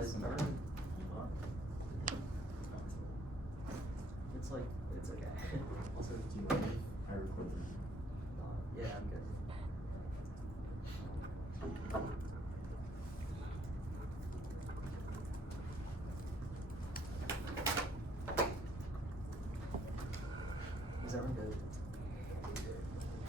It's like, it's okay. Also, do you mind if I record them? Yeah, I'm good. Is everyone good?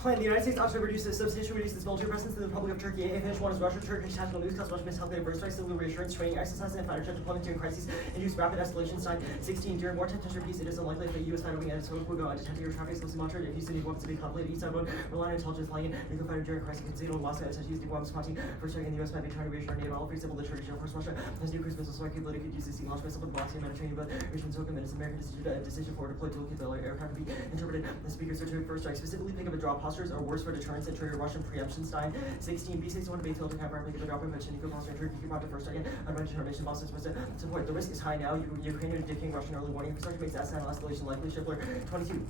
Plan: the United States ought to substantially reduce its military presence in the Republic of Turkey. If one is Russia, Turkish tactical news, cost Russia miscalculated bird strikes, civil reassurance, training exercises, and fighter jet deployment during crises, induce rapid escalation. Sign 16. During wartime tension peace, it is unlikely that the U.S. fighter wing and its total will go undetected air traffic closely monitored. If used to weapons to be calculated, each side would rely on intelligence flying in nuclear fighter during crisis. Consider Moscow as used weapons spotting for striking the U.S. might be trying to reassure NATO all free civil the Turkish Air Force. Russia has nuclear missile strike capability, could use this sea launch missile with the Black Sea Mediterranean, but Richmond took and its American decision for deployed dual capability aircraft to be interpreted. The speakers are to first strike, specifically think of a draw postures or worse for deterrence and trigger Russian preemption. Stein 16. B61 to Bayfield to have rapidly give a drop in mention nuclear monster in Turkey keep out to first strike and by determination Boston supposed to support. The risk is high now. Ukraine is dictating Russian early warning infrastructure makes S9 escalation likely. Shipler 22.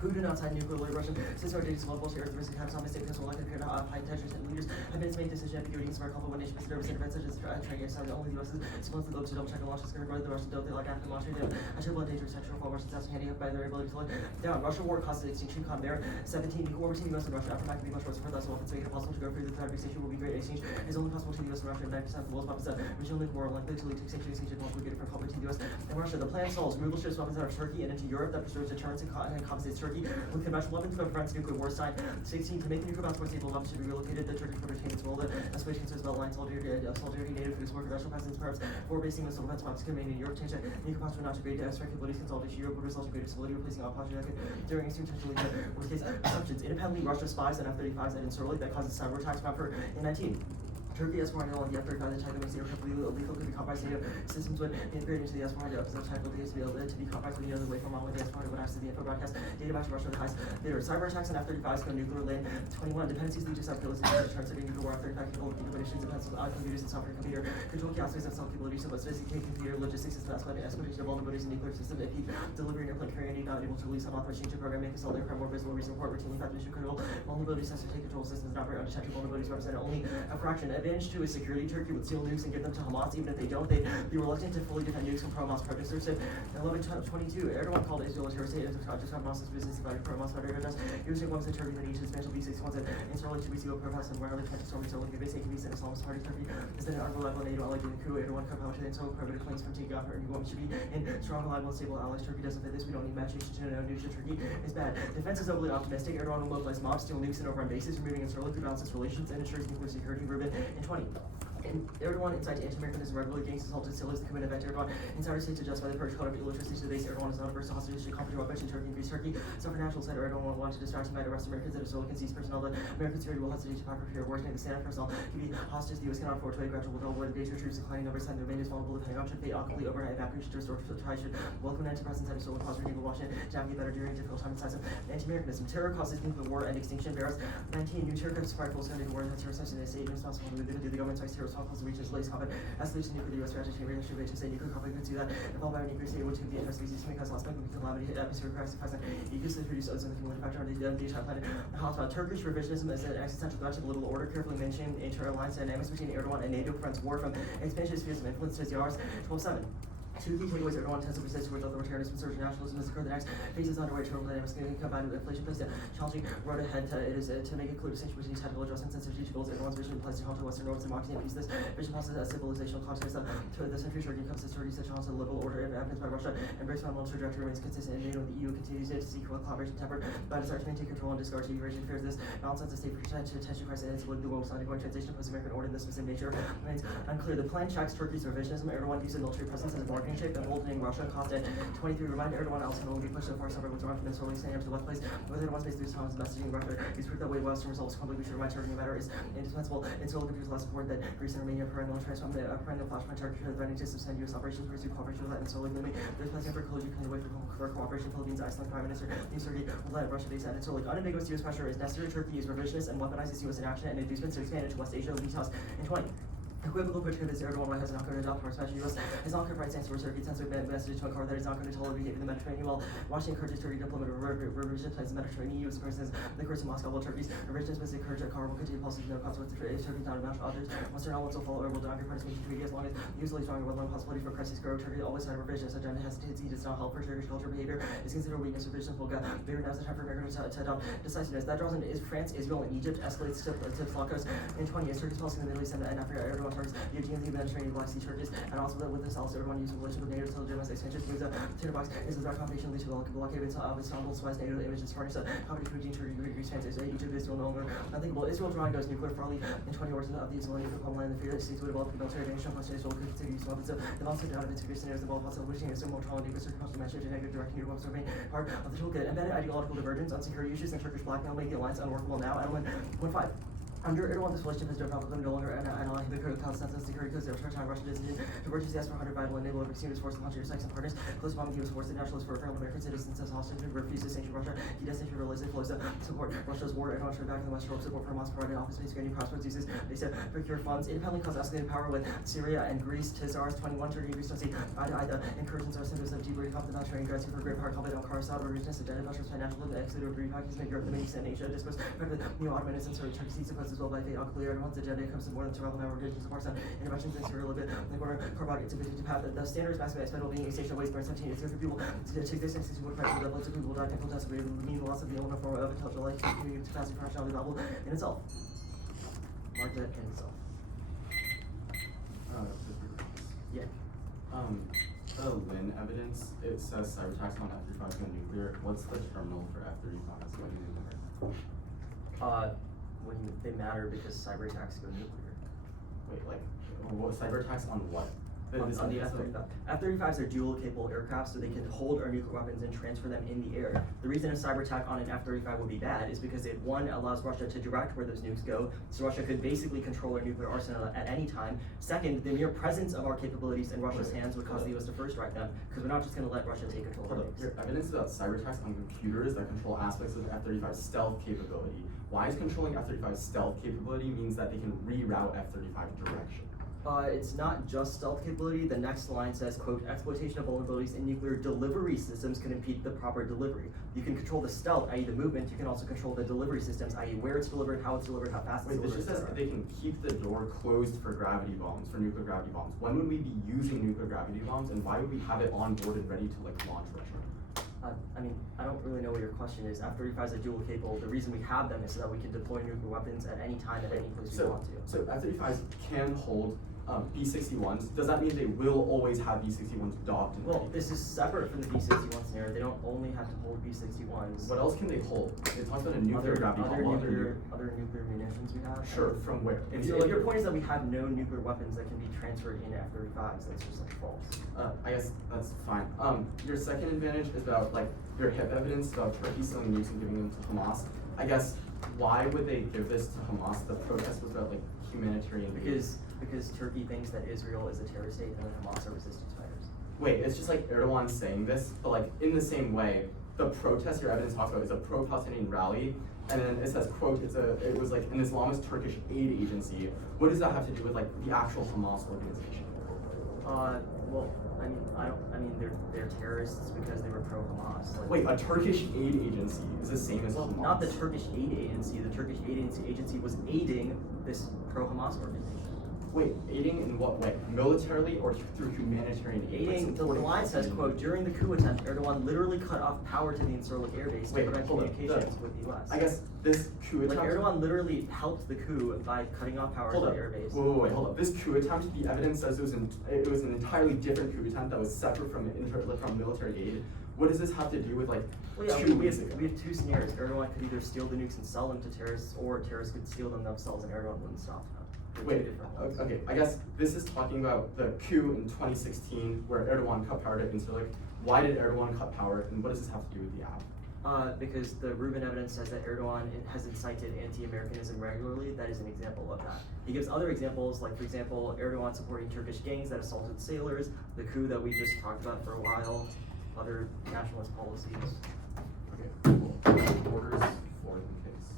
Putin outside nuclear Russian since our days global shares the risk of catastrophic mistakes will likely appear to high tensions and leaders have been made decision ambiguity in smart couple one nation service and events such as training exercise only the US is supposed to go to double check and launch is going to the Russian don't they like after launching down a triple dangerous sexual for Russians that's handy up by their ability to look down. Russia war causes extinction con there 17 nuclear war between the US and Russia after fact can be much worse for us so often so impossible to go through the third extinction will be great exchange is only possible to the US and Russia and 9% of the world's population regional nuclear war likely to lead to extinction will get it from public to the US and Russia. The plan solves removal ships weapons out of Turkey and into Europe that preserves deterrence and compensates Turkey with conventional weapons to prevent nuclear war. Side 16 to make the nuclear bounce more stable weapons should be relocated. The Turkish would retain its role. The escalation concerns about line solidarity native for its more conventional presence. Perhaps for basing missile defense bombs could remain in Europe. Change nuclear bounce not to grade strike capabilities consolidation. Europe would result in greater stability, replacing all posture during extreme potentially worst case assumptions. Independently, Russia spies on F-35s and Insurlink that causes cyber attacks. Proper in 19. Turkey S-400 on the F-35 attack that makes the aircraft lethal could be compromised. NATO systems would integrate into the S-400 episode type of to be able to be compromised with the other way from on with the S-400 would access the info broadcast data back to Russia. The highest there are cyber attacks on F-35s go nuclear land 21 dependencies lead to self-realization deterrence of nuclear war. F-35 capable of decommissions depends on computers and software computer control key aspects of self-capability so much sophisticated computer logistics system exploitation of vulnerabilities in nuclear system if delivery and airplane carrier not able to release unauthorized change of program make a solid aircraft more visible reason report routinely found mission critical vulnerabilities sensor take control systems and operate undetected vulnerabilities represent only a fraction. Advantage to is security. Turkey would steal nukes and give them to Hamas. Even if they don't, they'd be reluctant to fully defend nukes from pro-Hamas protesters. In 11/22, Erdogan called Israel a terrorist state and described Hamas's business divided pro-Hamas fighter address. Using weapons in Turkey that need to dismantle B-61s and Israel 2 weeks ago protests and wireless storming so like base can be sent Islamist party. Turkey is then unreliable NATO ally given coup. Erdogan cut out and so prohibited claims from taking off or any woman should be in strong, reliable, and stable allies. Turkey doesn't fit this. We don't need matching to no nukes. Turkey is bad. Defense is overly optimistic. Erdogan will mobilize mobs, steal nukes, and overrun bases, removing Israel to balance its relations and ensures nuclear security. Ruben in 20. And Erdogan incites anti-Americanism regularly against assaulted civilians. The committed event Erdogan incited state to justify the purge code of illiteracy to the base. Erdogan is not averse to hostage to conflict weapons in Turkey and Greece. Turkey supernatural said Erdogan wanted to distract him by arrest Americans that Israel can seize personnel that American security will hesitate to pocket fear wars the stand personnel to be hostage. The U.S. cannot afford to a gradual withdrawal with danger troops declining numbers and the remainder is vulnerable. The Pentagon should pay awkwardly overnight evacuation to restore try should welcome an anti-presence and Israel cause renewable Washington to navigate better during difficult time and size of anti-Americanism. Terror causes nuclear war and extinction. Barras 19. New terror comes fight full Sunday war and terror session is state responsible for the government size terror responsible to reach its latest combat. Escalation nuclear U.S. strategy relationship to say nuclear conflict could do that. Involved by a nuclear state would be interest species to make us last month we can calamity atmospheric crisis present. You can produce ozone accumulated factor on the entire planet. Hotspot Turkish revisionism is an existential threat to the little order, carefully mentioning inter-alliance dynamics between Erdogan and NATO prevents war from expansion spheres of influence to yours 12/7. Two key takeaways Erdogan tends to persist towards authoritarianism, surge nationalism as occurred. The next phase is underway. Internal dynamics combined with inflation plays a challenging road ahead. It is to make a clear distinction between tactical adjustments and strategic goals. Erdogan's vision applies to counter Western norms and democracy and peace. This vision passes a civilizational context to the century. Turkey comes to Turkey's challenge to liberal order and evidenced by Russia. Embraced by military trajectory remains consistent. And NATO and the EU continues to seek collaboration tempered by desire to maintain control and discard to Eurasian fears. This balance sets the state for tension crisis and instability. The world was undergoing transition post-American order in this specific nature remains unclear. The plan checks Turkey's revisionism. Erdogan uses military presence as a bargaining chip, emboldening Russia constant 23. Remind Erdogan also can only be pushed so far suburb with Iran from Israeli standing up to the left place. Whether Erdogan's based through times messaging Russia is proof that way Western results completely should remind Turkey matter is indispensable. Israel is less important that Greece and Romania perennial transform the perennial flashpoint Turkey threatening to suspend U.S. operations pursue cooperation with that and Israel limit. There's plenty for Kologi can wait for cooperation. Philippines, Iceland, Prime Minister Turkey will let Russia base at until unambiguous U.S. pressure is necessary. Turkey is revisionist and weaponizes U.S. inaction and inducements to expand into West Asia. Details in 20. Equivocal portrayal is Erdogan has not going to adopt more special US has not confirmed stance towards Turkey, sends a message to a car that is not going to tolerate behavior in the Mediterranean while Washington encourages Turkey diplomatic revision plans in the Mediterranean. EU expresses the course of Moscow while Turkey's revision plans encourage a car will continue policies no consequence if Turkey not about others. Western elements will follow or will deny participation treaty as long as usually strong with one possibility for crisis grow. Turkey always had revision such agenda hesitancy does not help for Turkish culture behavior is considered a weakness. Revisions will get bigger now as a time for America to adopt decisiveness. That draws in is France, Israel, and Egypt escalates to Flocos in 20 years. Turkey's policy in the Middle East and Africa. Erdogan targets the Aegean, the Mediterranean, Black Sea churches, and also with the South Erdogan use of relations with NATO to legitimate expansion. Use a tinderbox is the direct combination leads to the blockade of Istanbul, Suez, NATO images, partners that competition between Turkey, Greece, France, Israel, Egypt, Israel, no longer unthinkable. Israel drawing goes nuclear farly in 20 years of the Israeli homeland. The fear that states would develop military advantage on Israel could continue to develop itself. The also out of its scenarios involve also wishing Israel more tolerant nuclear circumstantial message and negative directing nuclear survey part of the toolkit. Embedded ideological divergence on security issues and Turkish blackmail making the alliance unworkable now. Element 1.5. Under Erdogan, this relationship has been probably no longer an ally. The critical consensus of security because over time Russia decision to purchase the S-400 vital enable of extremist force and launch your and partners. Close bombing US force and nationalist for American citizens as hostage and refuse to sanction Russia. He does realize it flows to support Russia's war. Erdogan turned back in the West Europe support for Hamas provided office space granting passports uses. They said procure funds. Independently cause escalated power with Syria and Greece. Tsars 21 Turkey and Greece don't see eye to eye. The incursions are symptoms of deeply conflict not sharing guards for great power conflict on Krasuss, regions of agenda measures financial exit of Pakistan, Europe, the Middle East, and Asia. Discourse the neo-Ottomanism, Turkey sees sequence as well by fate unclear. Erdogan's agenda comes to more than survival now revisions of Pakistan interventions in Syria a little bit. The corner carbonic to path. The standard is massive expendable being a station of waste burn 17 years for people to take this and 60 would pressure that loads of people die painful deaths would mean the loss of the element form of intellectual life community capacity for rationality level in itself. Mark that in itself. Yeah. The Lin evidence, it says cyber attacks on F-35 going nuclear. What's the terminal for F-35s? What do you matter? When they matter because cyber attacks go nuclear. Wait, like, what, cyber attacks on what? On the F-35. F-35s are dual-capable aircraft, so they can hold our nuclear weapons and transfer them in the air. The reason a cyber attack on an F-35 would be bad is because it, one, allows Russia to direct where those nukes go, so Russia could basically control our nuclear arsenal at any time. Second, the mere presence of our capabilities in Russia's hands would cause the US to first strike them, because we're not just going to let Russia take control of our nukes. Your evidence about cyber attacks on computers that control aspects of F-35 stealth capability. Why is controlling F-35 stealth capability means that they can reroute F-35 direction? It's not just stealth capability. The next line says, quote, exploitation of vulnerabilities in nuclear delivery systems can impede the proper delivery. You can control the stealth, i.e. the movement. You can also control the delivery systems, i.e. where it's delivered, how fast it's delivered. This just says that they can keep the door closed for gravity bombs, for nuclear gravity bombs. When would we be using nuclear gravity bombs, and why would we have it on board and ready to launch Russia? I mean, I don't really know what your question is. F-35s are dual capable. The reason we have them is so that we can deploy nuclear weapons at any time, at any place we want to. So F-35s can hold B-61s. Does that mean they will always have B-61s docked in Well, this is separate from the B-61 scenario. They don't only have to hold B-61s. What else can they hold? It talks about a nuclear gravity bomb. Other nuclear munitions we have? Sure, from where? If your point is that we have no nuclear weapons that can be transferred in F-35s, that's just like false. I guess that's fine. Your second advantage is about like your HIP evidence about Turkey selling nukes and giving them to Hamas. I guess why would they give this to Hamas? The protest was about like humanitarian. Because Turkey thinks that Israel is a terrorist state and that Hamas are resistance fighters. Wait, it's just like Erdogan saying this, but like in the same way, the protest your evidence talks about is a pro-Palestinian rally, and then it says, quote, it was like an Islamist Turkish aid agency. What does that have to do with like the actual Hamas organization? Well, I mean, they're terrorists because they were pro-Hamas. Like, wait, a Turkish aid agency is the same as Hamas? Not the Turkish aid agency. The Turkish aid agency was aiding this pro-Hamas organization. Wait, aiding in what way? Militarily or through humanitarian aid? Aiding, the line says, quote, during the coup attempt, Erdogan literally cut off power to the Incirlik air base to prevent communications with the US. I guess this coup attempt... Like, Erdogan literally helped the coup by cutting off power to the air base. Wait, hold up. This coup attempt, the evidence says it was an entirely different coup attempt that was separate from military aid. What does this have to do with, like, we have two scenarios. Erdogan could either steal the nukes and sell them to terrorists, or terrorists could steal them themselves and Erdogan wouldn't stop them. Wait, okay, I guess this is talking about the coup in 2016 where Erdogan cut power to Incirlik. Why did Erdogan cut power, and what does this have to do with the app? Because the Rubin evidence says that Erdogan has incited anti-Americanism regularly. That is an example of that. He gives other examples, like, for example, Erdogan supporting Turkish gangs that assaulted sailors, the coup that we just talked about for a while, other nationalist policies. Okay, cool. Orders for the case.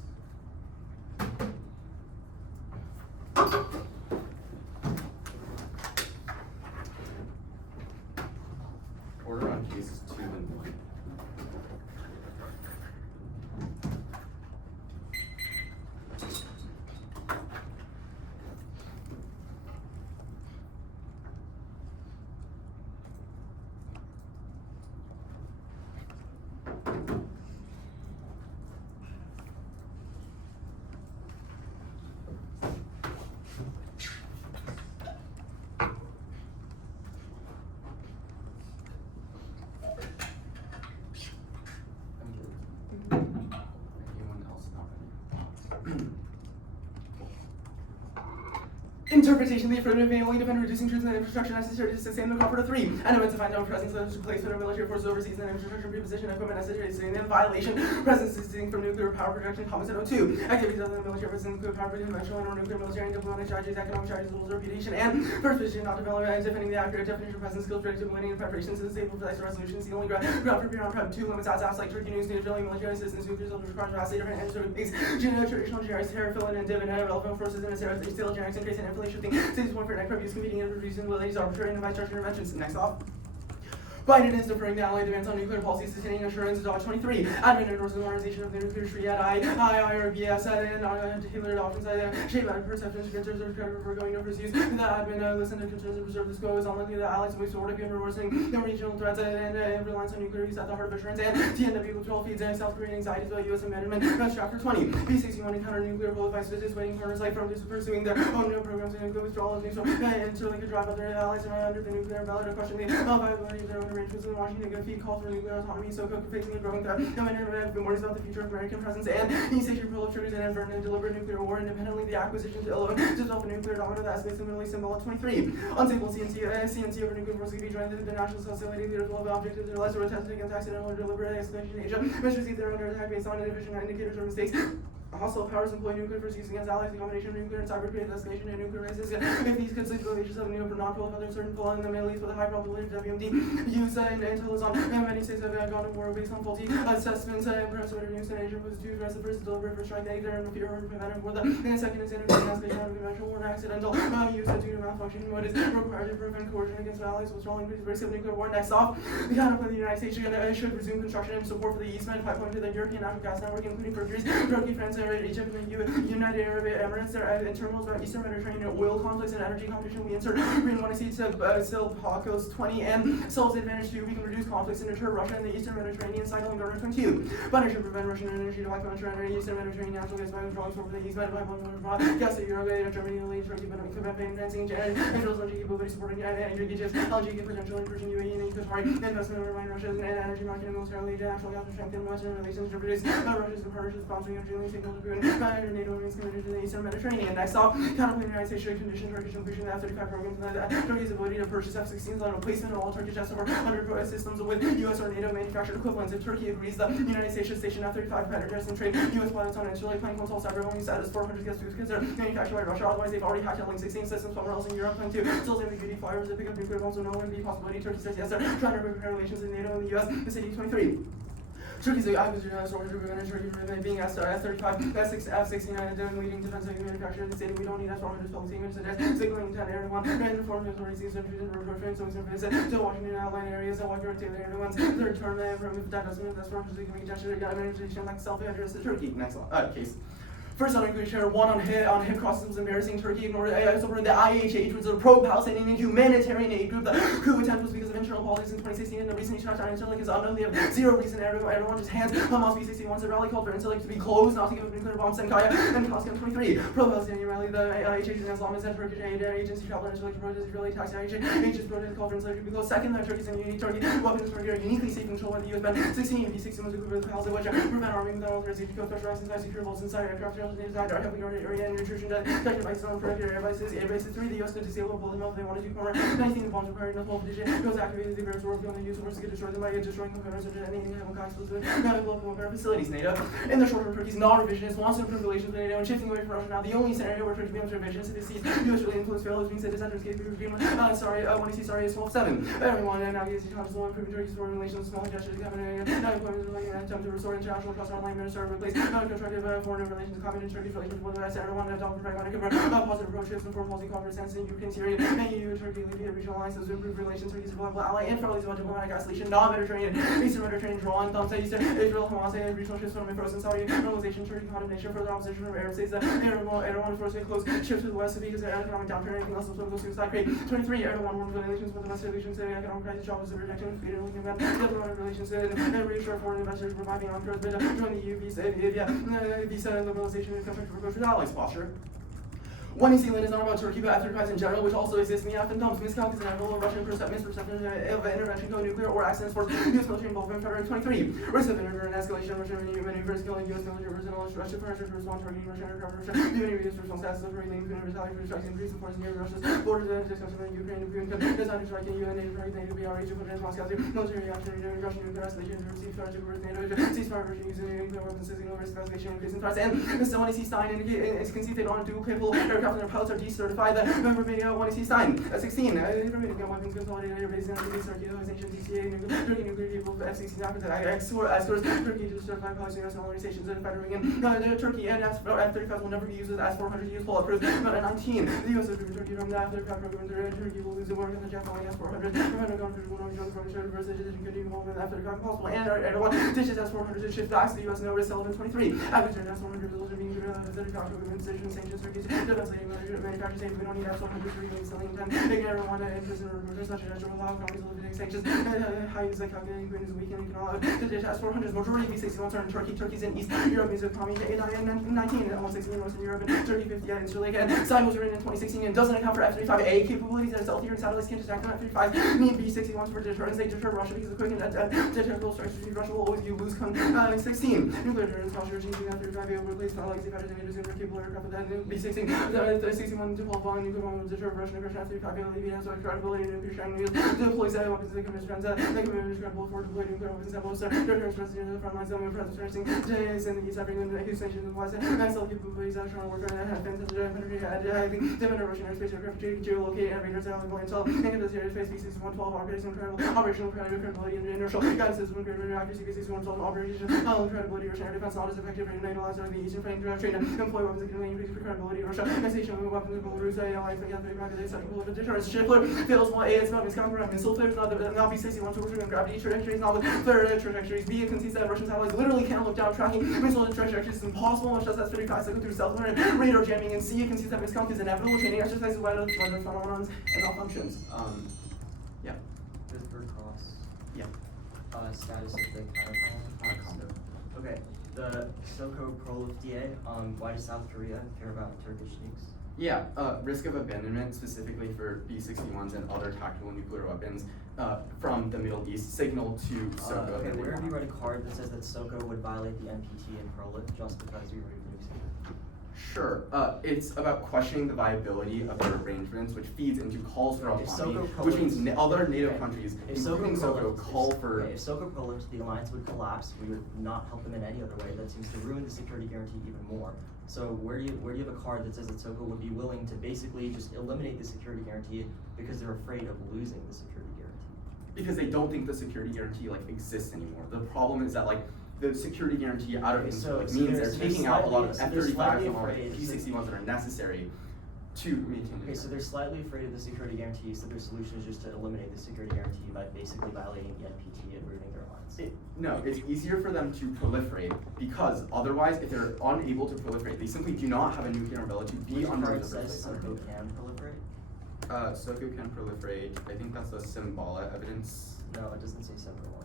Interpretation, the affirmative may only defend reducing troops and infrastructure necessary to sustain the cooperate 3. And to find out presence of placement of military forces overseas and infrastructure preposition equipment necessary to sustain the violation. Presence distinct from nuclear power production, comments at 02. Activities other than military presence include power production, conventional and or nuclear military and diplomatic strategies, economic strategies, rules of reputation, and first position not developed and defending the accurate definition of presence, skills, predictive planning, and preparations to disable for resolutions. The only ground for period on prep 2 limits as like Turkey news, drilling, military assistance, nuclear soldiers, requires vastly different and sort of things. Traditional generics, terror, filling, and dividend, relevant forces, and still generics, increase in inflation thing. One for neck reviews, competing and reducing abilities, arbitrary and by structure interventions. Next off. Biden is deferring the Allied demands on nuclear policy, sustaining assurance, Dosch 23. Admin endorses modernization of the nuclear treaty at IRBS and tailored options shape and perceptions, concerns of for going over use. The admin listen to concerns of preserve the scope is unlikely that allies will be sort of reversing the regional threats and reliance on nuclear use at the heart of assurance. And TNW control feeds and South Korean anxieties about U.S. amendment. Chapter 20. B-61 encounter nuclear qualifies dissuading partners like from pursuing their own new programs and nuclear withdrawal of neutral interlink to drive other allies under the nuclear ballot to question the viability of their own arrangements in Washington. Defeat call for nuclear autonomy, so facing a growing threat. No matter worries about the future of American presence and insatiable proliferation and inadvertent and deliberate nuclear war, independently the acquisition to develop a nuclear domino that escalates the Middle East symbol at 23. Unstable CNC over nuclear forces can be joined the national hostility leaders will have objectives to realize or attempts against accidental or deliberate escalation in Asia. Measures either under attack based on inefficient indicators or mistakes. Hostile powers employ nuclear force use against allies. The combination of nuclear and cyber creates escalation and nuclear races. If these could lead to the nations of non-proliferation certain fall in the Middle East with a high probability of WMD use and intel is on. Many states have gone to war based on faulty assessments. Perhaps whatever use in Asia was to address the first deliberate for strike either and fear or preventive war. The second is intervening escalation of conventional war and accidental use to malfunction. What is required to prevent coercion against allies withdrawing the risk of nuclear war. Next off, the counterplay of the United States should resume construction and support for the Eastman pipeline to the European natural gas network, including Turkey, France, Egypt, and United Arab Emirates, and terminals around Eastern Mediterranean oil conflicts and energy competition. We insert Green 1 still Hawkos 20 and Seoul's advantage to we can reduce conflicts and deter Russia and the Eastern Mediterranean cycle in Governor 22. But should prevent Russian energy to pipeline to Eastern Mediterranean natural gas by withdrawing for the East Med pipeline gas to Europe, Germany, Italy, Turkey, but financing Israel's energy capability supporting energy gauges, LNG potential incursion UAE and Qatari investment over Russia's energy market and militarily natural gas to strengthen Western relations to produce Russia's partnerships sponsoring energy signals to NATO remains committed to the Eastern Mediterranean. Next off, counterplay the United States should condition Turkish inclusion in the F-35 program to Turkey's ability to purchase F-16s on replacement of all Turkish S-400 systems with U.S. or NATO manufactured equivalents. If Turkey agrees, the United States should station F-35 fighter jets and train U.S. pilots on interlink plane console cyber only status 400 guests because they're manufactured by Russia. Otherwise, they've already hacked Link 16 systems somewhere else in Europe. Plan 2 still ambiguity flyers that pick up nuclear bombs with no longer the possibility. Turkey says yes, they're trying to repair relations in NATO and the U.S. The city 23. Turkey's acquisition of storage prevented Turkey being F-35, F-16 and leading defensive manufacturer in the city. We don't need S-400 public statements suggest signaling to everyone and informing authorities these countries and reporting so visit to Washington outline areas and walk around to everyone's third term from that doesn't mean S-400 can be gesture to administration like self-address to Turkey. Next case. First on nuclear share, one on hip Krasuss was embarrassing. Turkey ignored supported the IHH, which is a pro-Palestinian and humanitarian aid group. The coup attempt was because of internal politics in 2016, and the recent shutdown Interlink is unknown. They have zero reason everyone just hands. Hamas B61 said rally called for Interlink to be closed, not to give up nuclear bombs. Senkaya and Koskan 23. Pro-Palestinian rally, the IHH and Islamist and Turkish aid agency traveled Interlink to protest Israeli attacks. IHH protest called for Interlink to be closed. Second, the Turkey's immunity. Turkey weapons Turkey are uniquely safe and controlled by the U.S. Ben 16 B61 was equipped with Palestine, which prevent arming without authorization to kill specialized inside secure vaults inside aircraft area and nutrition detected devices on correct air devices. Airbases 3, the U.S. could disable pull them up if they wanted to. Corner 19, the bombs required enough voltage. It was activated. The various work on the use of force to get destroyed them by destroying components or detonating chemical explosives. Now global facilities. NATO. In the short term, Turkey's non-revisionist wants to improve relations with NATO and shifting away from Russia. Now, the only scenario where Turkey becomes revisionist is to seize U.S. really influence failures being said dissenters gave through agreement. When he sees is 12-7. Everyone navigates the council improving Turkey's foreign relations, small gestures, governing employment relating an attempt to restore international trust online minister replace constructive foreign relations, comment in Turkey's relations with the West. Everyone to adopt pragmatic positive approaches and foreign policy conversations in Ukraine, Syria, and EU, Turkey, Libya, regional alliances to improve relations. Turkey's a reliable ally and friendly about diplomatic isolation, non-Mediterranean, Eastern Mediterranean draw on thumbs, Eastern Israel, Hamas, and regional shifts from frozen Saudi normalization, Turkey condemnation, further opposition from Arab states that Erdogan forcing close shift to the West because of economic downturn, anything else will go suicide rate. 23, Erdogan warns relations with domestic relations, economic crisis, job is rejection, freedom, looking about diplomatic relations, and reassure foreign investors providing on curves, but join the EU visa liberalization and contract for allies posture. One New Zealand is not about Turkey, but F-35s in general, which also exist in the Afghan dumps. Miscalculations and inevitable Russian misperception of intervention, nuclear or accidents force U.S. military involvement in February 23. Risk of internet escalation of Russian maneuvers killing U.S. military personnel. Russia pressure to respond targeting Russian aircraft. Russia even reduced response to accidents relating to retaliatory for strikes increase forces near Russia's borders and discussion with Ukraine. Putin decided to strike in UN NATO target NATO BRH to put in Moscow military reaction to Russian nuclear escalation to receive charge of NATO ceasefire Russian using nuclear weapons signal risk of escalation increasing threats. And Mr. 1AC Stein is conceded they don't do capable aircraft and their pilots are decertified. The member video 1AC Stein 16 Romanian weapons consolidated airbase and the circularization DCA Turkey nuclear capable F-16 escorts Turkey to certify pilots in US military stations and fighting Turkey and F-35s will never be used as S-400 use bulletproof. 19 the US has removed Turkey from the F-35 program. Turkey will lose the war against the Japanese S-400. Remember countries will not join from the versus could involve in F-35 possible. And everyone ditches S-400 to shift back to the US no risk element 23. After S-400 resolution being given the F-35 program decision sanctions Turkey's devastating manufacturers saying we don't need S-400 to remain selling them. They can everyone in prison or removers such as allow companies limiting sanctions. How is like calculating Britain is weakening can allow to ditch S-400s. Majority of B-61s are in Turkey. Turkey's in East Europe is economy 19 and 116 in Western Europe and Turkey 50 in Sri Lanka. And Stein was written in 2016 and doesn't account for F-35A capabilities that are stealthier and satellites can't detect F-35s. Need B-61s for deterrence. They deter Russia because the quick and detectable strikes receive Russia will always lose. 16 nuclear deterrence. Russia is using F-35A over replaced by legacy fighters and using capable aircraft with that B-16. The 61 to 12 volume nuclear bomb deter Russian aggression. F-35A alleviate has credibility and nuclear shining deploys that weapons that can be friends. They can be credible for deploying nuclear weapons that will start deterrence in the front lines. Some of the president today in the East African accusations of West and still capabilities that trying to work on that have been to the Russian airspace aircraft geolocate and radars that will intel and the airspace species 112 operational credibility and inertial guidance system greater accuracy because 112 operation credibility Russian air defense not as effective in NATO as the Eastern Flank train employ weapons that can increase credibility Russia station of weapons of Belarus allies like the second deterrence Shipler fails 1A it's not miscalculated missile flares not B-61 to gravity trajectories not with third trajectories B concedes that Russian satellites literally can't look down tracking missile trajectories is impossible much less S-35 cycle through stealth radar jamming and C concedes that miscount is inevitable training exercises weather phenomenons and malfunctions. Yeah. With per cost. Yeah. Status of the counterpart. Okay. The SOCO Prolif DA, why does South Korea care about Turkish nukes? Yeah, risk of abandonment specifically for B-61s and other tactical nuclear weapons from the Middle East signal to SOCO. Okay, where have you read a card that says that SOCO would violate the NPT and Prolif just because we removed nukes? Sure. It's about questioning the viability of their arrangements, which feeds into calls for autonomy, which means other NATO countries, including SOCO, call for... if SOCO prolifed, the alliance would collapse. We would not help them in any other way. That seems to ruin the security guarantee even more. So where do you have a card that says that SOCO would be willing to basically just eliminate the security guarantee because they're afraid of losing the security guarantee? Because they don't think the security guarantee exists anymore. The problem is that the security guarantee out of means they're taking out a lot of F-35s and all the P-61s that are necessary to maintain the so they're slightly afraid of the security guarantee, so their solution is just to eliminate the security guarantee by basically violating the NPT and ruining their alliance. No, it's easier for them to proliferate because otherwise, if they're unable to proliferate, they simply do not have a nuclear umbrella to be under the says SOCO can proliferate? SOCO can proliferate. I think that's the symbolic evidence. No, it doesn't say several ones.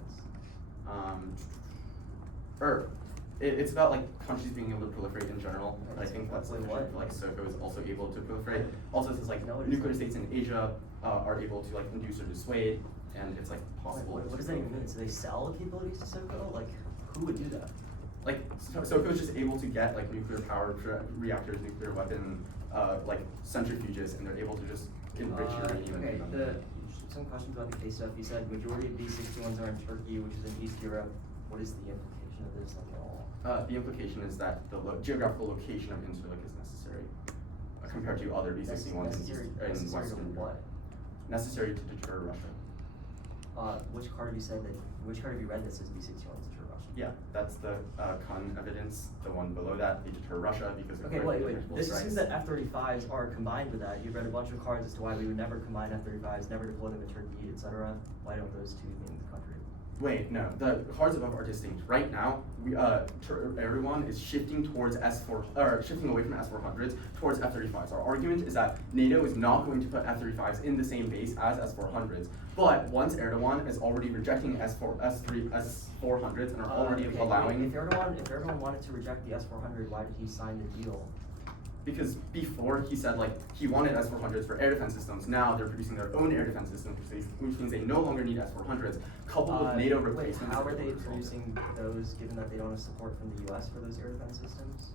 It's about countries being able to proliferate in general. But I think that's what? SOCO is also able to proliferate. Also, it says nuclear states in Asia are able to induce or dissuade, and it's possible. What does that even mean? So they sell capabilities to SOCO? Who would do that? SOCO is just able to get nuclear power reactors, nuclear weapon, centrifuges, and they're able to just enrich uranium. Okay. Some questions about the case stuff. You said majority of B-61s are in Turkey, which is in East Europe. What is the implication of this at all? The implication is that the geographical location of Incirlik is necessary compared to other B-61s in Western Europe. Necessary to deter Russia. Which card have you read that says B-61s deter Russia? Yeah, that's the Kun evidence. The one below that, they deter Russia because of wait. This assumes that F-35s are combined with that. You've read a bunch of cards as to why we would never combine F-35s, never deploy them in Turkey, etc. Why don't those two mean the country? Wait, no. The cards above are distinct. Right now, everyone is shifting towards shifting away from S-400s towards F-35s. Our argument is that NATO is not going to put F-35s in the same base as S-400s. But once Erdogan is already rejecting S-400s and are already allowing... If Erdogan wanted to reject the S-400, why did he sign the deal? Because before he said like he wanted S-400s for air defense systems, now they're producing their own air defense systems, which means they no longer need S-400s, coupled with NATO Wait, replacements. how are they producing those given that they don't have support from the US for those air defense systems?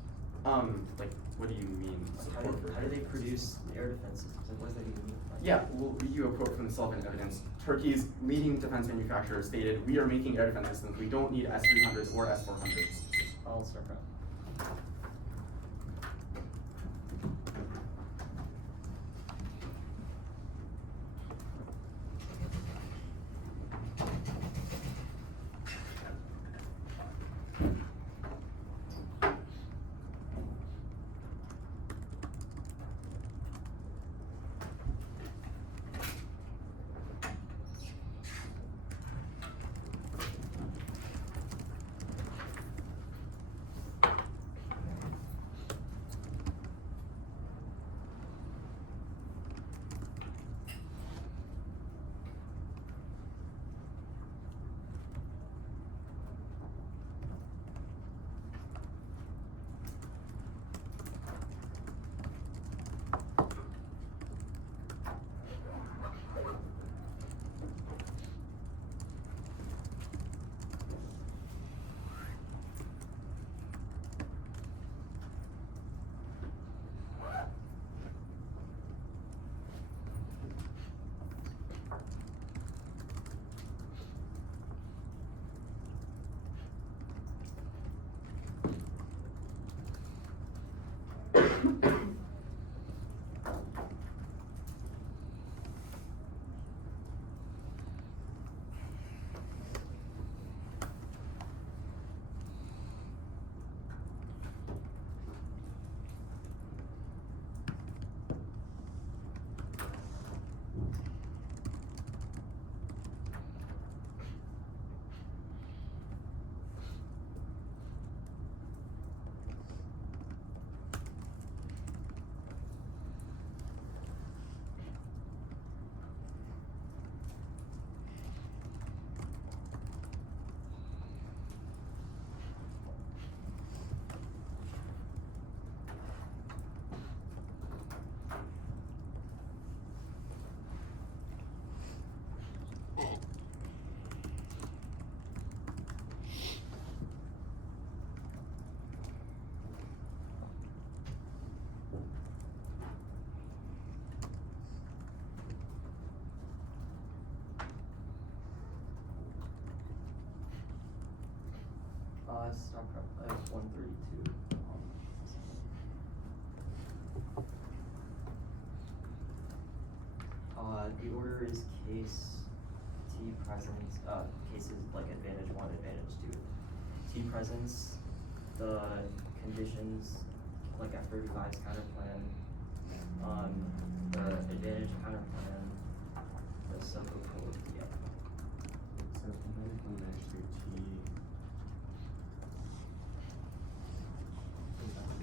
Like, what do you mean support for? How do they produce air defense systems? Like, what does that even mean? Like, Yeah, we'll read you a quote from the Sullivan evidence. Turkey's leading defense manufacturer stated, "We are making air defense systems. We don't need S-300s or S-400s." I'll start out. Stop. I have 132. The order is case T presence. Cases like advantage 1, advantage 2. T presence, the conditions like F-35's counter plan, the advantage counter plan, the sub code. Yep. So advantage 1, advantage 2, T.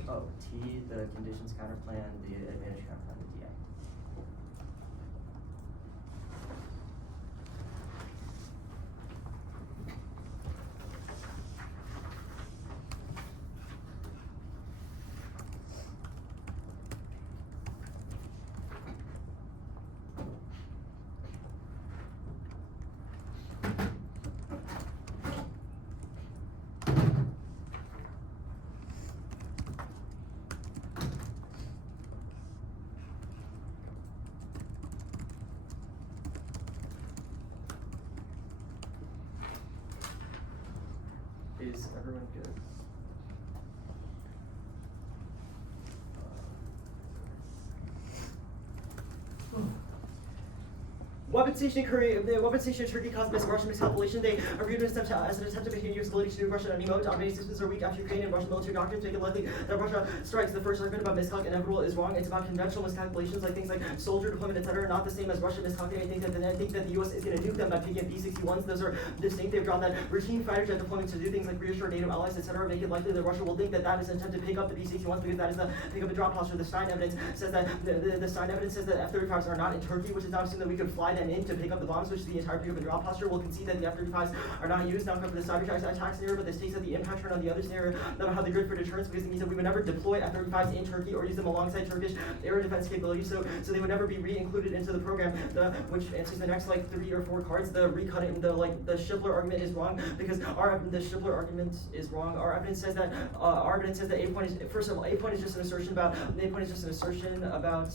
Oh, T, the conditions counter plan, the advantage counter plan, the DA. Is everyone good? Weapon station in Korea, the weapon station in Turkey caused by Russian miscalculation. They are viewed as an attempt to maintain its ability to do Russia at any moment. Many systems are weak after Ukraine and Russian military doctrines make it likely that Russia strikes. The first argument about miscalc inevitable is wrong. It's about conventional miscalculations like things like soldier deployment, etc. Not the same as Russian miscalculating. I think that the U.S. is going to nuke them by picking up B-61s. Those are distinct. They've drawn that routine fighter jet deployment to do things like reassure NATO allies, etc. Make it likely that Russia will think that that is an attempt to pick up the B-61s because that is the pick up and drop posture. The Stein evidence says that the Stein evidence says that F-35s are not in Turkey, which is not assuming that we could fly them them in to pick up the bombs, which is the entire pick up and drop posture. We'll concede that the F-35s are not used now for the cyber attack scenario, but this takes out the impact turn on the other scenario about how the grid for deterrence, because it means that we would never deploy F-35s in Turkey or use them alongside Turkish air defense capabilities, so they would never be re-included into the program, which answers the next like 3 or 4 cards. The recutting, the Shipler argument is wrong, because the Shipler argument is wrong. Our evidence says that A point is, first of all, A point is just an assertion about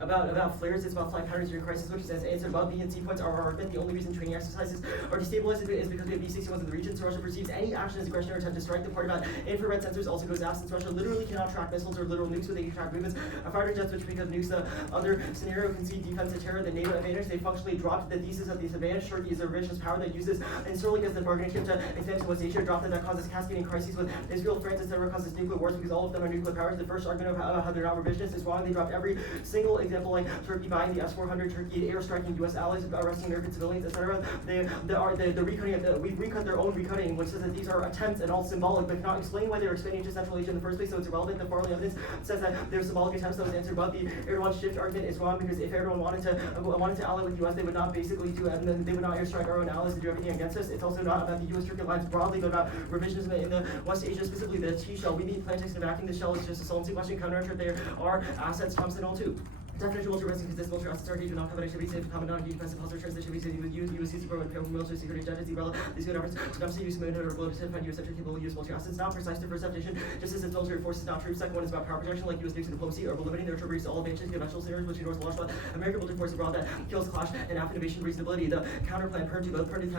about flares. It's about flying patterns during crisis, which says answer above. B and C points are our argument. The only reason training exercises are destabilized is because we have B-61s in the region, so Russia perceives any action as aggression or attempt to strike. The part about infrared sensors also goes absent. Russia literally cannot track missiles or literal nukes, so they can track movements of fighter jets, which because nukes the other scenario can see defensive terror, the NATO advantage. They functionally dropped the thesis of this advantage. Turkey is a vicious power that uses and Sterling as the bargaining chip to expand to West Asia. Dropped that causes cascading crises with Israel, France, etc. Causes nuclear wars because all of them are nuclear powers. The first argument about how they're not revisionists is wrong. They dropped every single example, like Turkey buying the S-400, Turkey airstriking U.S. allies, arresting American civilians, etc. The recutting of we've recut their own recutting, which says that these are attempts and all symbolic, but cannot explain why they were expanding to Central Asia in the first place, so it's irrelevant. The Farley evidence says that they're symbolic attempts that was answered above. The Erdogan shift argument is wrong, because if Erdogan wanted to ally with the U.S., they would not basically do it, and then they would not airstrike our own allies to do everything against us. It's also not about the U.S.-Turkey alliance broadly, but about revisionism in the West Asia, specifically the T-shell. We need plain text of backing the shell. It's just a solvency question. Counter there are assets, Thompson, all too. Definition of multi-resting consistent military assets are do not cover activities if common non-defensive policy returns that should be with U.S. use for military security agendas. These good efforts do not say use military or blood to defend U.S. sector capable of use military assets. Not precise to first definition, just as its military forces not true. Second one is about power projection, like U.S. nukes and diplomacy, or limiting their troops to all advantages, conventional scenarios, which ignores the launch American military force abroad that kills, clash, and after innovation reasonability. The counterplan, both plan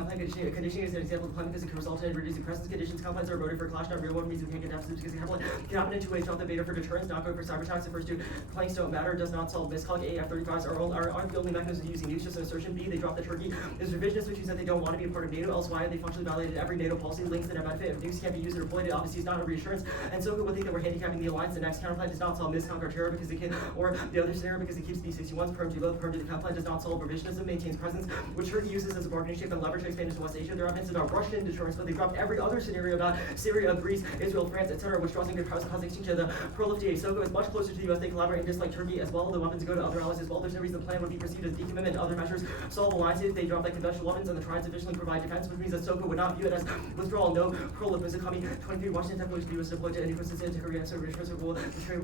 conditioning is an example of plan because it can result in reducing presence conditions. Counterplans are voted for clash, not real one means we can't get deficits because the counterplan can happen in 2 ways. Drop the beta for deterrence, not go for cyber attacks. The first 2 planks don't matter, does not solve miscalc. A, F-35s aren't the only mechanism using nukes, just an assertion. B, they dropped the Turkey is revisionist, which means that they don't want to be a part of NATO, else why they functionally violated every NATO policy. Links that have benefit if nukes can't be used or deployed, it obviously is not a reassurance. And so would think that we're handicapping the alliance. The next counterplan does not solve miscalc or terror because it can, or the other scenario because it keeps B-61s, perm to both, perm to the counterplan does not solve revisionism, maintains presence, which Turkey uses as a bargaining chip and leverage to expand into West Asia. There are evidence about Russian deterrence, but they dropped every other scenario about Syria, Greece, Israel, France, etc., which draws in good causation to the proliferation. So is much closer to the U.S. They collaborate and dislike Turkey as well. The weapons go to other allies as well. There's no reason the plan would be perceived as decommitment and other measures solve alliances. They drop like conventional weapons and the triads efficiently provide defense, which means that Soko would not view it as withdrawal. No proliferation. Kami 23 Washington technology the U.S. deployed to any persistent to Korea, so British will refrain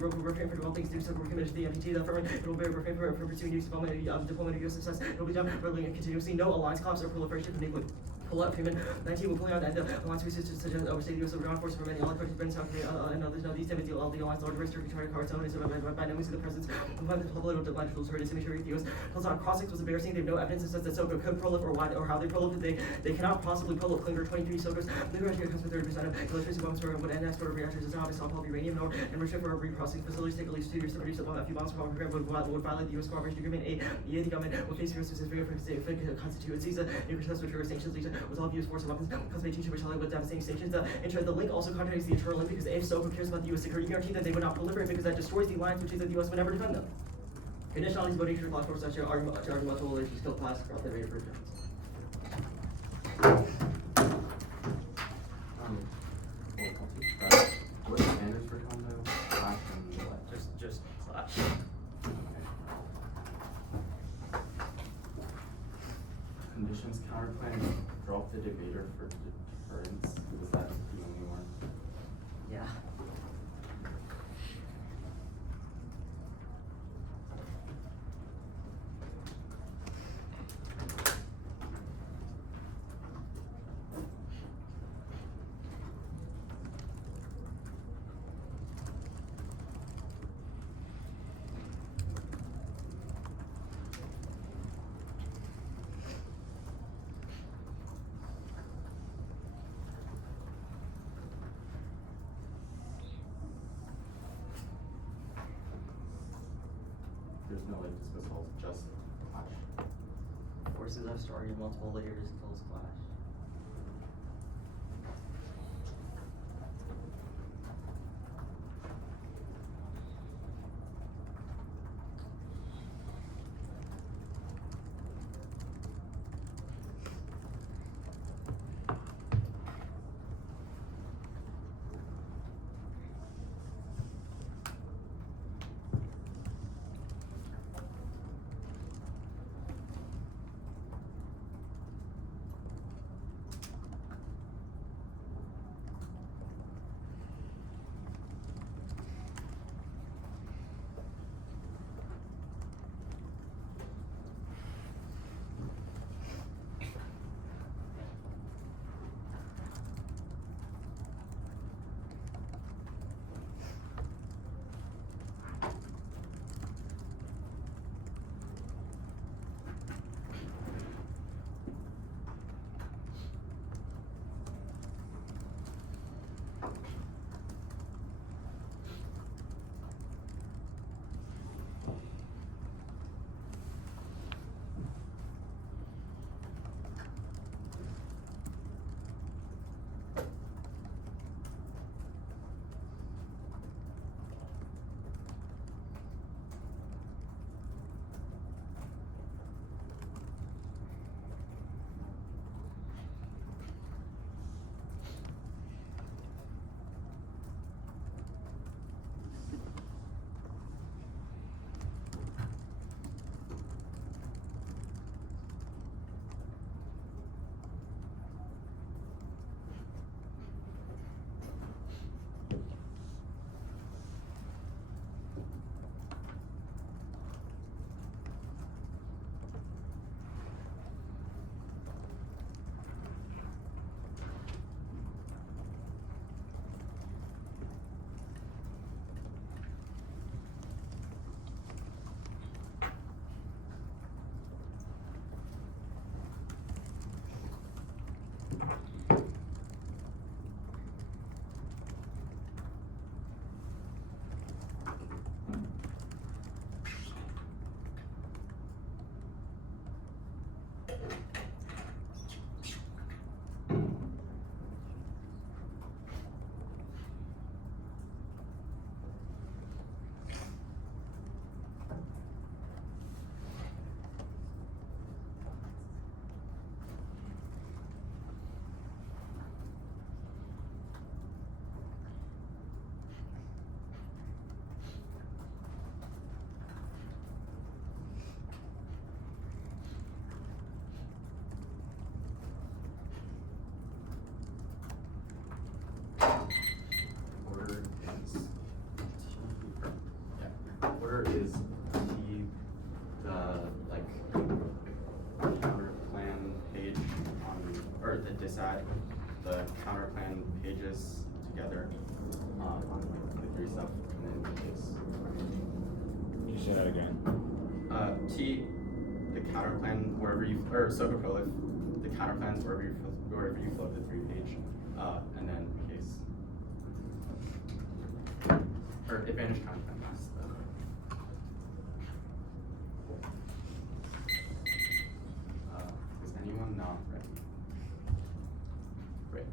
from developing things. So we're committed to the NPT. The firm it will be refrain from pursuing use deployment of U.S. success. It will be done rolling and continuously. No alliance collapse or proliferation of nuclear. Pull out Freeman 19 will pull out and the alliance research such as overstate the U.S. ground force for many allied countries, Britain, South Korea, and others. Now these the alliance large risk Turkey trying to cards own is by no means of the presence of the political divide tools for asymmetry. The U.S. pulls out cross-six was embarrassing. They have no evidence that says that Soko could prolif or why or how they prolif. They cannot possibly prolif. Klinger 23 Soko's nuclear energy comes with 30% of electricity bombs for would end export of reactors does not have a stockpile of uranium nor enrichment for reprocessing facilities take at least 2 years to produce a few bombs for program would violate the U.S. cooperation agreement. The government will face serious constituencies nuclear tests which are sanctions with all U.S. force and weapons consummation to retaliate with devastating sanctions. The link also contradicts the internal link because if Soko cares about the U.S. security guarantee, then they would not proliferate because that destroys the alliance, which means that the U.S. would never defend them. Conditionalities voting to class force to argue multiple relations kill class throughout the rate for returns. What standards for combo? Clash and what? Just clash. Conditions counterplan drop the debater for deterrence. Was that the only one? Yeah. There's no like dismissal, just clash. Forces have started multiple layers kills clash. Order is T, the like counter plan page on, or the disad, the counter plan pages together on the three stuff, and then is. Can you say that again? T, the counter plan wherever you, or SOCO prolif, the counter plans wherever you float the 3-page, and then case, or advantage counter plan mass. Is anyone not ready? Great.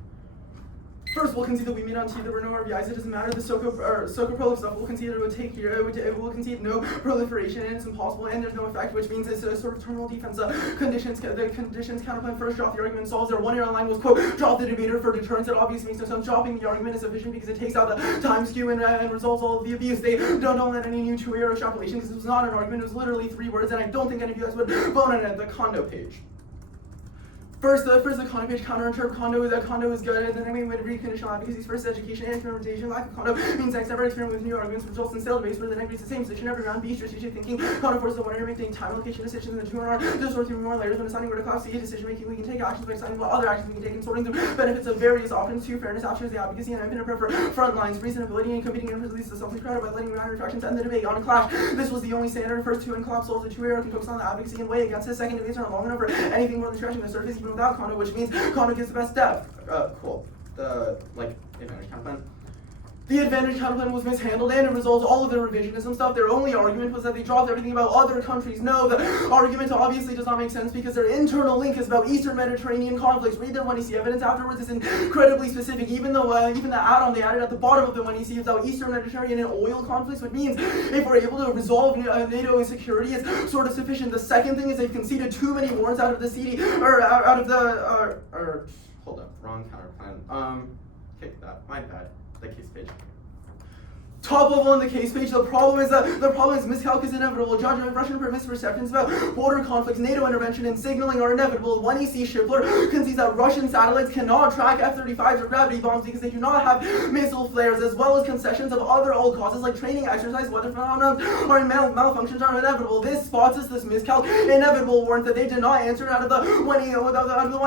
First, we'll concede that we meet on T. There were no RBIs. It doesn't matter. The SOCO prolif stuff. We'll concede it would take here. We'll concede no proliferation, and it's impossible, and there's no effect, which means it's a sort of terminal defense. Conditions. The conditions counterplan first drop the argument solves their 1 error line was quote drop the debater for deterrence. It obviously makes no sense. Dropping the argument is sufficient because it takes out the time skew and resolves all of the abuse. They don't let any new 2-error extrapolation because this was not an argument. It was literally 3 words, and I don't think any of you guys would vote on it. The condo page. First, the condo page counterinterp condo is good, and then I mean would read conditional advocacy. First, education and experimentation. Lack of condo means X never experiment with new arguments results in sales base where the negative is the same position every round. B, strategic thinking. Condo forces the one area making time allocation decisions in the 2-1R. Just sort through more layers when assigning where to class. C, decision making. We can take actions by assigning what other actions we can take and sorting the benefits of various options. 2, fairness, options, the advocacy, and infinite prayer for front lines. Reasonability and competing interests leads to self-crowd by letting minor attractions end the debate on a clash. This was the only standard. First 2 and collapse solves the 2-error can focus on the advocacy and weigh against it. Second, debates aren't long enough for anything more than scratching the surface even without condo, which means condo gives the best depth. Cool. The advantage counterplan. The advantage counterplan was mishandled and it resolves all of their revisionism stuff. Their only argument was that they dropped everything about other countries. No, the argument obviously does not make sense because their internal link is about Eastern Mediterranean conflicts. Read their 1EC evidence afterwards. It's incredibly specific. Even though even the add-on they added at the bottom of the 1EC is about Eastern Mediterranean and oil conflicts, which means if we're able to resolve NATO insecurity, it's sort of sufficient. The second thing is they've conceded too many warrants out of the CD or out of the hold up, wrong counterplan. Kick that. My bad. The case page. Top level on the case page, the problem is miscalc is inevitable. Judgment, Russian misperceptions about border conflicts, NATO intervention, and signaling are inevitable. 1EC Schiffler concedes that Russian satellites cannot track F-35s or gravity bombs because they do not have missile flares, as well as concessions of other old causes like training, exercise, weather phenomena, or malfunctions are inevitable. This spots us this miscalc inevitable warrant that they did not answer out of the 1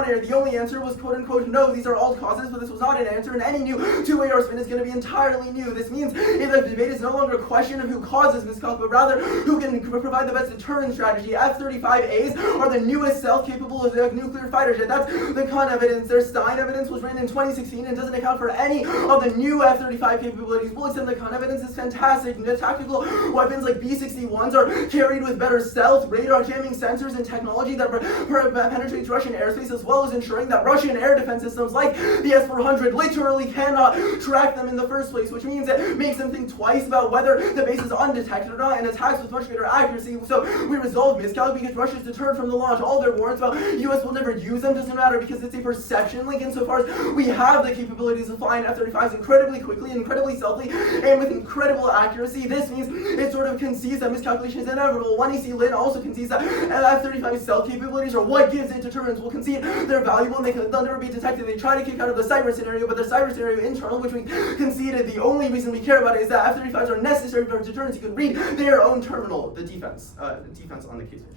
area. The only answer was quote unquote no, these are old causes, but this was not an answer, and any new 2-AR spin is going to be entirely new. This means the debate is no longer a question of who causes miscalc, but rather who can provide the best deterrent strategy. F-35As are the newest self-capable nuclear fighter jet. That's the Kahn evidence. Their Stein evidence was written in 2016 and doesn't account for any of the new F-35 capabilities. Bullets in the Kahn evidence is fantastic. The tactical weapons like B-61s are carried with better stealth, radar jamming sensors, and technology that penetrates Russian airspace, as well as ensuring that Russian air defense systems like the S-400 literally cannot track them in the first place, which means it makes them think twice about whether the base is undetected or not and attacks with much greater accuracy. So we resolve miscalc because Russia is deterred from the launch. All their warrants about US will never use them doesn't matter because it's a perception link insofar as we have the capabilities of flying F-35s incredibly quickly, incredibly stealthily, and with incredible accuracy. This means it sort of concedes that miscalculation is inevitable. 1EC Lin also concedes that F-35's stealth capabilities are what gives it deterrence. We'll concede they're valuable and they'll never be detected. They try to kick out of the cyber scenario, but the cyber scenario internal, which we conceded, the only reason we care about it is that F-35s are necessary for deterrence. You can read their own terminal, the defense on the case page.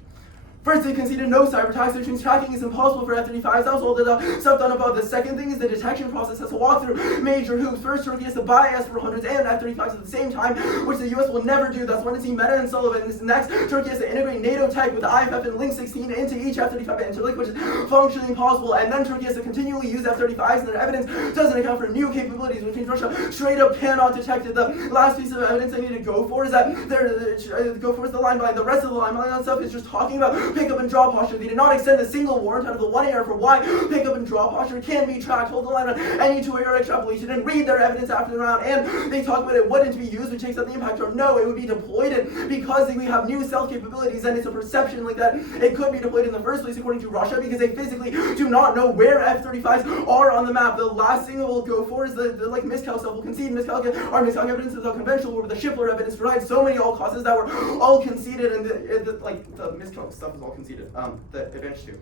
First, they conceded no cyber attacks, which means tracking is impossible for F-35s. That was all the stuff done above. The second thing is the detection process has to walk through major hoops. First, Turkey has to buy S-400s and F-35s at the same time, which the US will never do. That's when it's Meta and Sullivan. Next, Turkey has to integrate NATO tech with the IFF and Link 16 into each F-35 interlink, which is functionally impossible. And then Turkey has to continually use F-35s, and their evidence doesn't account for new capabilities, which means Russia straight up cannot detect it. The last piece of evidence I need to go for is that the line by the rest of the line by stuff is just talking about pick up and draw posture. They did not extend a single warrant out of the one error for why pick up and draw posture can be tracked, hold the line on any two-error extrapolation, and read their evidence after the round. And they talk about it wouldn't be used, which takes up the impact term. No, it would be deployed, and because we have new cell capabilities, and it's a perception like that, it could be deployed in the first place according to Russia, because they physically do not know where F-35s are on the map. The last thing we'll go for is the like miscal stuff. We'll concede miscal evidence of the conventional war, but the Shipler evidence provides so many all causes that were all conceded, and the miscal stuff is all conceded. The advantage too.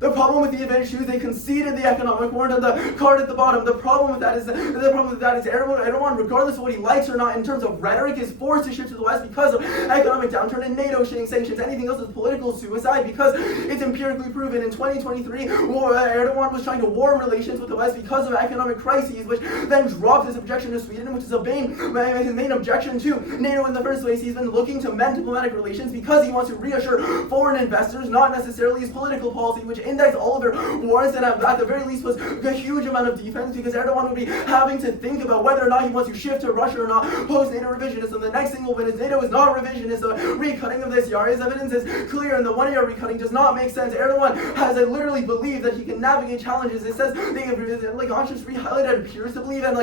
The problem with the advantage is they conceded the economic warrant on the card at the bottom. The problem with that is Erdogan, regardless of what he likes or not in terms of rhetoric, is forced to shift to the West because of economic downturn and NATO sanctions. Anything else is political suicide because it's empirically proven. In 2023, Erdogan was trying to warm relations with the West because of economic crises, which then dropped his objection to Sweden, which is his main objection to NATO in the first place. He's been looking to mend diplomatic relations because he wants to reassure foreign investors, not necessarily his political policy, which index all of their warrants, and at the very least was a huge amount of defense, because Erdogan would be having to think about whether or not he wants to shift to Russia or not post-NATO revisionism. The next thing will win is NATO is not revisionist. The recutting of this Yari's evidence is clear, and the one-year recutting does not make sense. Erdogan has literally believed that he can navigate challenges. It says like Dosch re-highlighted appears to believe, and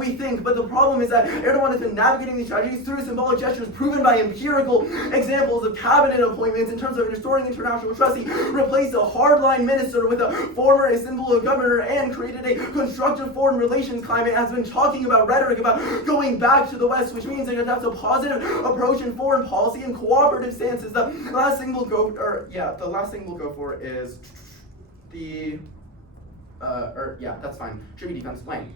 we think, but the problem is that Erdogan has been navigating these strategies through symbolic gestures proven by empirical examples of cabinet appointments in terms of restoring international trust. He replaced a hardline minister with a former Istanbul governor and created a constructive foreign relations climate, has been talking about rhetoric about going back to the West, which means that that's a positive approach in foreign policy and cooperative stances. The last thing we'll go for is that's fine. Should be defense line.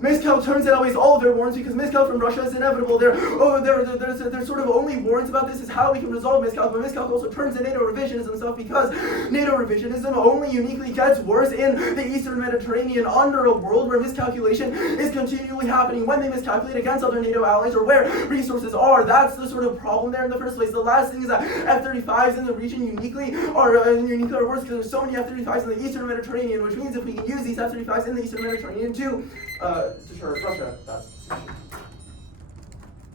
Miscal turns in always all of their warrants because miscal from Russia is inevitable. There's sort of only warrants about this is how we can resolve miscal, but miscal also turns in NATO revisionism stuff because NATO revisionism only uniquely gets worse in the Eastern Mediterranean under a world where miscalculation is continually happening when they miscalculate against other NATO allies or where resources are. That's the sort of problem there in the first place. The last thing is that F-35s in the region uniquely are worse because there's so many F-35s in the Eastern Mediterranean, which means if we can use these F-35s in the Eastern Mediterranean to deter Russia, that's the solution.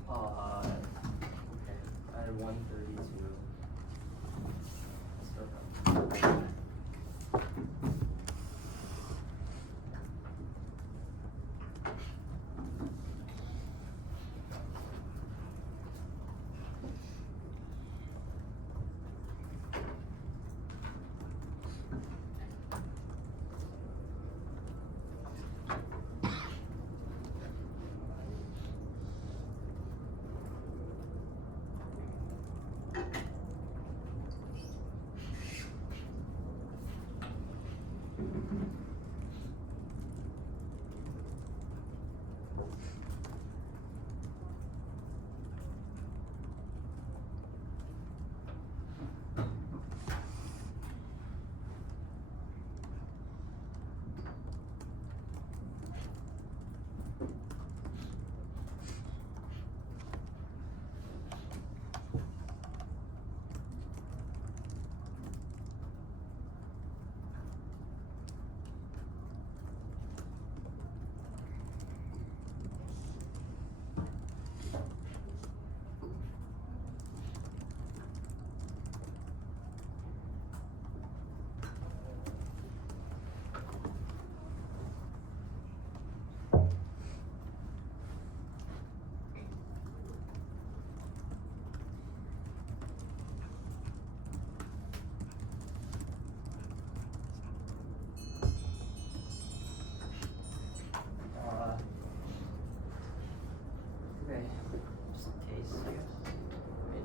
Okay. I had 132.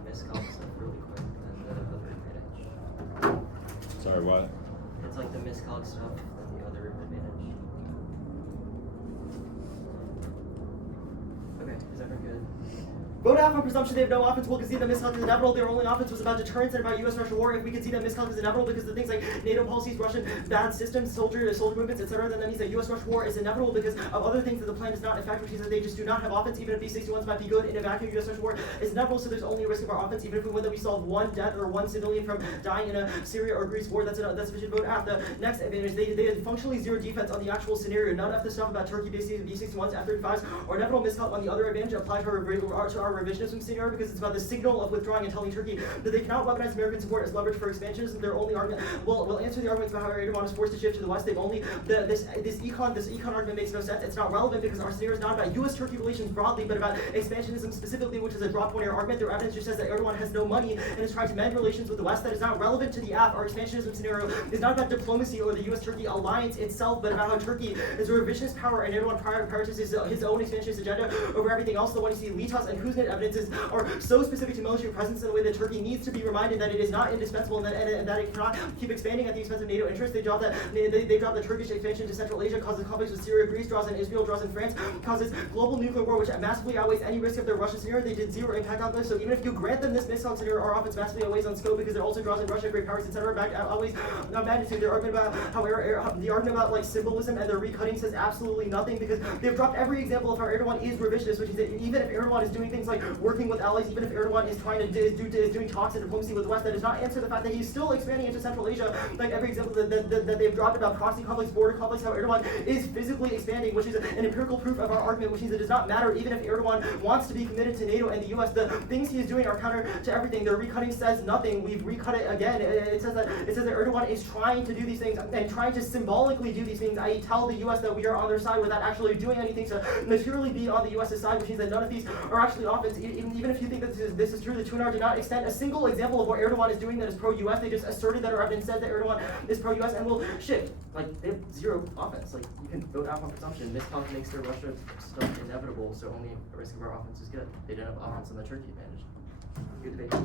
Let's go. Sorry, what? It's like the miscalc stuff and the other advantage. Okay, is everyone good? Vote out on presumption they have no offense. We'll concede that miscalc is inevitable. Their only offense was about deterrence and about U.S.-Russia war. If we concede that miscalc is inevitable because the things like NATO policies, Russian bad systems, soldier movements, etc., then that means that U.S.-Russia war is inevitable because of other things that the plan does not affect, which is that they just do not have offense. Even if B-61s might be good in a vacuum, U.S.-Russia war is inevitable. So there's only a risk of our offense. Even if we win, that we solve one death or one civilian from dying in a Syria or Greece war. That's sufficient vote out. The next advantage, they had functionally zero defense on the actual scenario. None of the stuff about Turkey B-61s, F-35s, or inevitable miscalc on the other advantage applied to our part of revisionism scenario because it's about the signal of withdrawing and telling Turkey that they cannot weaponize American support as leverage for expansionism. Their only argument will answer the arguments about how Erdogan is forced to shift to the West. They've only this econ argument makes no sense. It's not relevant because our scenario is not about U.S.-Turkey relations broadly, but about expansionism specifically, which is a drop one-year argument. Their evidence just says that Erdogan has no money and is trying to mend relations with the West. That is not relevant to the app. Our expansionism scenario is not about diplomacy or the U.S.-Turkey alliance itself, but about how Turkey is a revisionist power and Erdogan prioritizes his own expansionist agenda over everything else. The one you see Litas and Kuznet evidences are so specific to military presence in a way that Turkey needs to be reminded that it is not indispensable and that it cannot keep expanding at the expense of NATO interests. They drop the Turkish expansion to Central Asia, causes conflicts with Syria, Greece, draws in Israel, draws in France, causes global nuclear war, which massively outweighs any risk of their Russian scenario. They did zero impact on this, so even if you grant them this missile scenario, our offense massively outweighs on scope because it also draws in Russia, great powers, etc. Outweighs on magnitude. Their argument about the argument about like symbolism and their recutting says absolutely nothing because they've dropped every example of how Erdogan is revisionist, which is that even if Erdogan is doing things like working with allies, even if Erdogan is trying to is doing talks and diplomacy with the West, that does not answer the fact that he's still expanding into Central Asia. Like every example that they've dropped about proxy conflicts, border conflicts, how Erdogan is physically expanding, which is an empirical proof of our argument, which means it does not matter even if Erdogan wants to be committed to NATO and the US. The things he is doing are counter to everything. Their recutting says nothing. We've recut it again. It says that Erdogan is trying to do these things and trying to symbolically do these things, i.e. tell the US that we are on their side without actually doing anything to materially be on the US's side, which means that none of these are actually offense. Even if you think that this is true, the Tunar did not extend a single example of what Erdogan is doing that is pro-US. They just asserted that our evidence said that Erdogan is pro-US and will shift. Like, they have zero offense. Like, you can vote out on consumption. Misconf makes their Russia stuff inevitable, so only a risk of our offense is good. They didn't have offense on the Turkey advantage. Good debate.